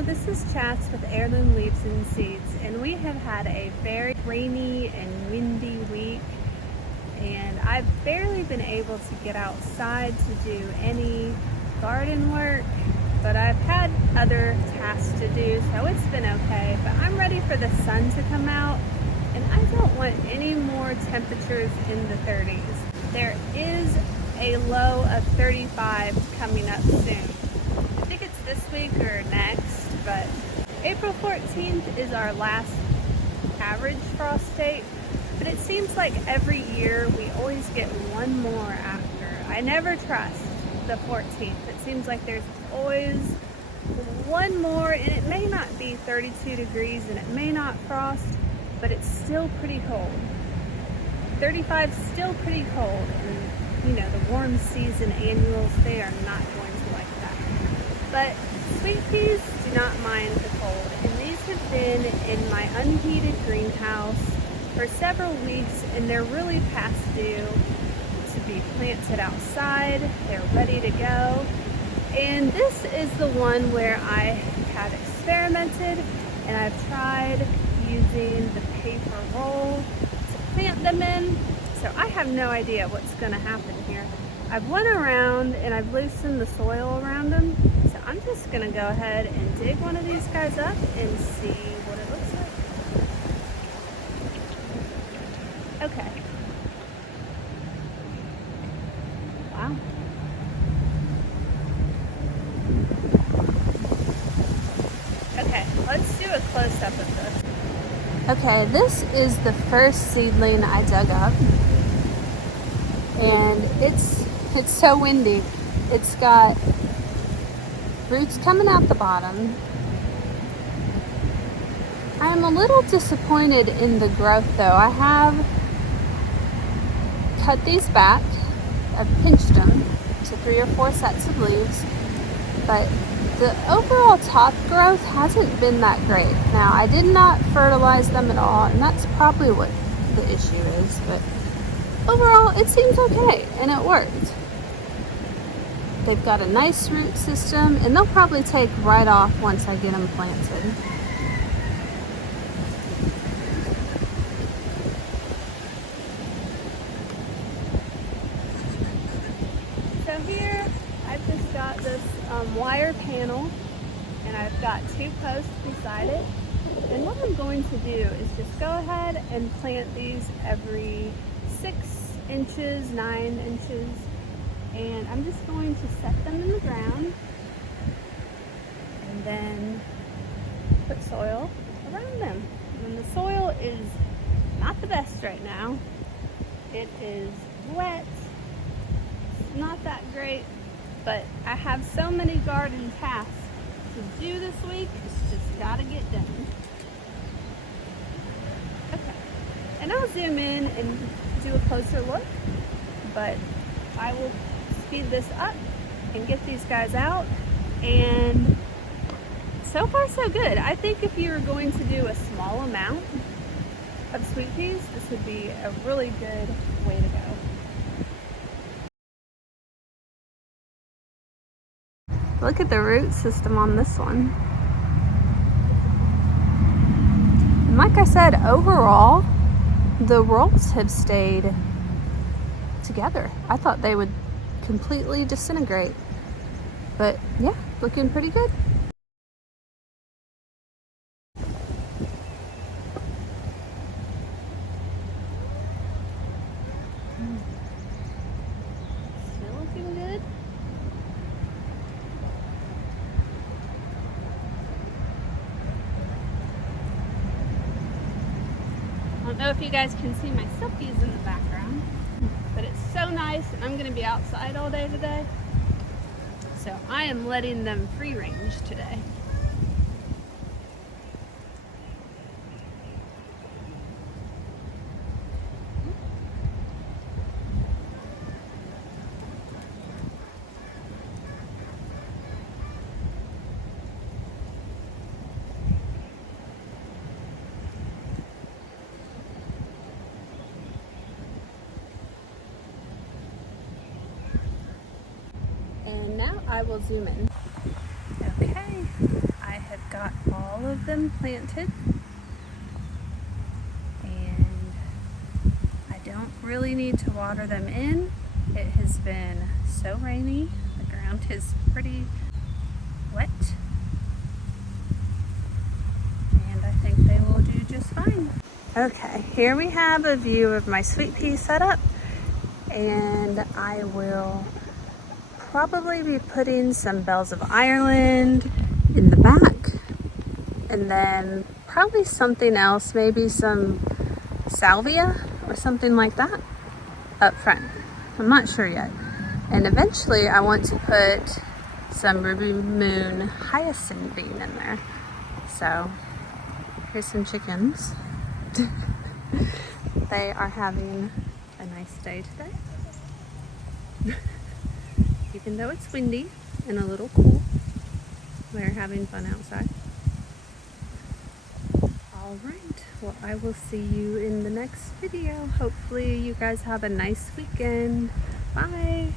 Hello, this is Chats with Heirloom Leaves and Seeds, and we have had a very rainy and windy week, and I've barely been able to get outside to do any garden work, but I've had other tasks to do, so it's been okay. But I'm ready for the sun to come out, and I don't want any more temperatures in the 30s. There is a low of 35 coming up soon. I think it's this week or next, but April 14th is our last average frost date, but it seems like every year we always get one more after. I never trust the 14th. It seems like there's always one more, and it may not be 32 degrees and it may not frost, but it's still pretty cold. 35 is still pretty cold, and you know, the warm season annuals, they are not going to like that. But sweet peas do not mind the cold, and these have been in my unheated greenhouse for several weeks, and they're really past due to be planted outside. They're ready to go. And this is the one where I have experimented, and I've tried using the paper roll to plant them in. So I have no idea what's going to happen here. I've went around and I've loosened the soil around them. So I'm just going to go ahead and dig one of these guys up and see what it looks like. Okay. Wow. Okay, let's do a close-up of this. Okay, this is the first seedling I dug up, and it's so windy. It's got roots coming out the bottom. I am a little disappointed in the growth though. I have cut these back. I've pinched them to 3 or 4 sets of leaves, but the overall top growth hasn't been that great. Now, I did not fertilize them at all, and that's probably what the issue is, but overall, it seems okay, and it worked. They've got a nice root system, and they'll probably take right off once I get them planted. So here, I've just got this wire panel, and I've got 2 posts beside it, and what I'm going to do is just go ahead and plant these every 6 inches, 9 inches, and I'm just going to set them in the ground and then put soil around them. And the soil is not the best right now. It is wet, it's not that great, but I have so many garden tasks to do this week, it's just gotta get done. Okay, and I'll zoom in and do a closer look, but I will speed this up and get these guys out, and so far so good. I think if you were going to do a small amount of sweet peas, this would be a really good way to go. Look at the root system on this one. And like I said, overall, the rolls have stayed together. I thought they would completely disintegrate, but yeah, looking pretty good. Still looking good. I don't know if you guys can see my silkies in the background, but it's so nice, and I'm going to be outside all day today, so I am letting them free range today. And now I will zoom in. Okay, I have got all of them planted, and I don't really need to water them in. It has been so rainy. The ground is pretty wet, and I think they will do just fine. Okay, here we have a view of my sweet pea setup, and I will probably be putting some bells of Ireland in the back, and then probably something else, maybe some salvia or something like that up front. I'm not sure yet. And eventually I want to put some ruby moon hyacinth bean in there. So here's some chickens. They are having a nice day today. Even though it's windy and a little cool, they're having fun outside. All right, well, I will see you in the next video. Hopefully you guys have a nice weekend. Bye.